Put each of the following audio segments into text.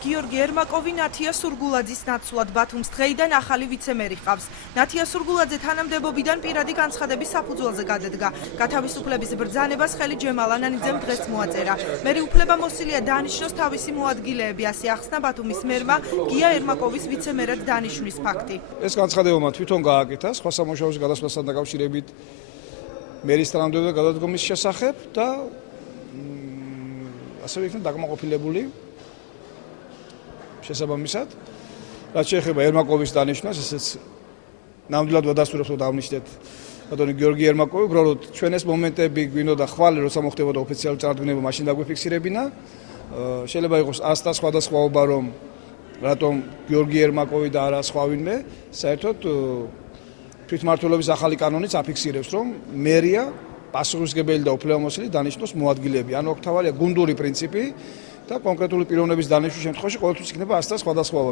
გიორგი ერმაკოვი ნათია სურგულაძის ნაცვლად ბათუმს დღეიდან ახალი ვიცემერი ჰყავს. ნათია სურგულაძე თანამდებობიდან პირადი განცხადების საფუძველზე გადადგა. გათავისუფლების ბრძანებას ხელი ჯემალ ანანიძემ დღეს მოაწერა. მერი უფლებამოსილია დანიშნოს თავისი მოადგილეები, ასე ახსნა ბათუმის მერმა გია ერმაკოვის ვიცემერად დანიშვნის ფაქტი. ეს განცხადებმა თვითონ გააკეთა სხვა სამუშაოს გადასვლასთან დაკავშირებით მერის თანამდებობიდან გადადგომის შესახებ და ასევე იქნა დაკმაყოფილებული შესაბამისად, რაც შეეხება ერმაკოვის დანიშვნას, ესეც ნამდვილად ვადასტურებთ და დავნიშნეთ ბატონი გიორგი ერმაკოვი, უბრალოდ ჩვენ ეს მომენტები გვინდოდა ხვალე, როცა მოხდებოდა ოფიციალური წარდგენება, მაშინ დაგვიფიქსირებინა. შეიძლება იყოს ასთა სხვადასხვაობა, რომ რატომ გიორგი ერმაკოვი და არა სხვა ვინმე, საერთოდ თვითმმართველობის ახალი კანონიც აფიქსირებს, რომ მერია პასუხისმგებელი და უფლებამოსილი დანიშნოს მოადგილეები. ანუ თავარია გუნდური პრინციპი და კონკრეტული პიროვნების დანიშვნის შემთხვევაში ყოველთვის იქნება ასთა სხვადასხვაობა.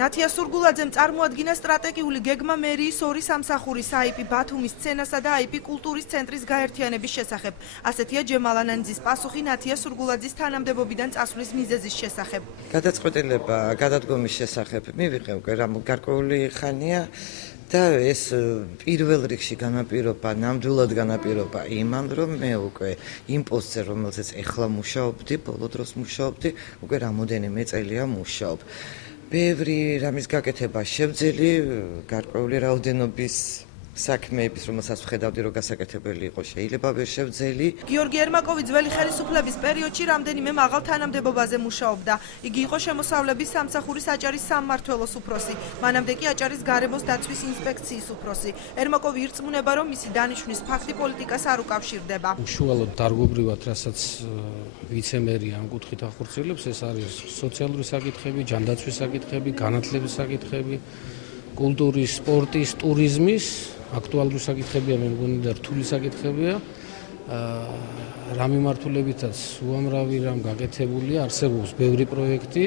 ნათია სურგულაძემ წარმოადგინა სტრატეგიული გეგმა მერიის ორი სამსახურის აიპი ბათუმის სცენასა და აიპი კულტურის ცენტრის გაერთიანების შესახებ. ასეთია ჯემალ ანანიძის პასუხი ნათია სურგულაძის თანამდებობიდან წასვლის მიზეზის შესახებ. გადაწყვეტილება გადადგომის შესახებ მივიღე უკვე გარკვეული ხანია. და ეს პირველ რიგში განაპირობა, ნამდვილად განაპირობა იმან, რომ მე უკვე იმ პოსტზე, რომელზეც ეხლა მუშაობდი, ბოლო დროს მუშაობდი, უკვე რამოდენიმე წელია მუშაობ. ბევრი რამის გაკეთება შევძელი, გარკვეული რაოდენობის საქმეების, რომელსაც ვხედავდი, რომ გასაკეთებელი იყო, შეიძლება ვერ შევძელი. გიორგი ერმაკოვი ძველი ხელისუფლების პერიოდში რამდენიმე მაღალ თანამდებობაზე მუშაობდა. იგი იყო შემოსავლების სამსახურის აჭარის სამმართველოს უფროსი, მანამდე კი აჭარის გარემოს დაცვის ინსპექციის უფროსი. ერმაკოვი ირწმუნება, რომ მისი დანიშვნის ფაქტი პოლიტიკას არ უკავშირდება. უშუალოდ დარგობრივად, რასაც ვიცემერი ამ კუთხით ახორციელებს, ეს არის სოციალური საკითხები, ჯანდაცვის საკითხები, განათლების საკითხები, კულტურის, სპორტის, ტურიზმის აქტუალური საკითხებია, მე მგონი და რთული საკითხებია. რა მიმართულებითაც უამრავი რამ გაკეთებულია, არსებობს ბევრი პროექტი,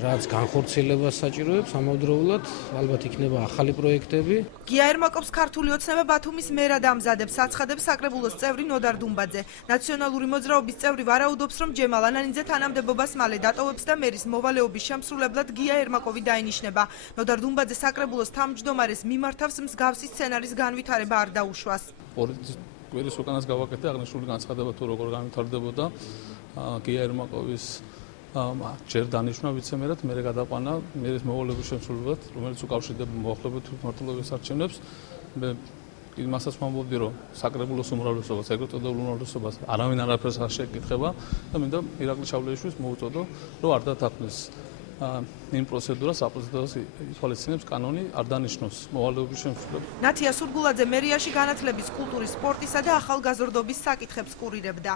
რაც განხორციელებას საჭიროებს ამავდროულად, ალბათ იქნება ახალი პროექტები. გია ერმაკოვს ქართული ოცნება ბათუმის მერად ამზადებს, აცხადებს საკრებულოს წევრი ნოდარ დუმბაძე. ნაციონალური მოძრაობის წევრი ვარაუდობს, რომ ჯემალ ანანიძე თანამდებობას მალე დატოვებს და მერის მოვალეობის შემსრულებლად გია ერმაკოვი დაინიშნება. ნოდარ დუმბაძე საკრებულოს თავმჯდომარეს მიმართავს მსგავსი სცენარის განვითარება არ დაუშვას. კვირის უკანას გავაკეთე აღნიშნული განცხადება თუ როგორ განვითარდებოდა გია ერმაკოვის ჯერ დანიშვნა ვიცემერად, მერე გადაყვანა მერის მოვალეობის შემსრულებლად, რომელიც უკავშირდება მოახლოებით თვითმმართველობის არჩევნებს. მე იმასაც ვამბობდი, რომ საკრებულოს უმრავლესობას, ეგრეთ წოდებულ უმრავლესობას არავინ არაფერს არ შეეკითხება და მინდა ირაკლი ჩავლეიშვილს მოუწოდო, რომ არ დათანხმდეს იმ პროცედურას, აპროცედურას ითვალისწინებს კანონი, არ დანიშნოს მოვალეობის შემსრულებლად. ნათია სურგულაძე მერიაში განათლების, კულტურის, სპორტისა და ახალგაზრდობის საკითხებს კურირებდა.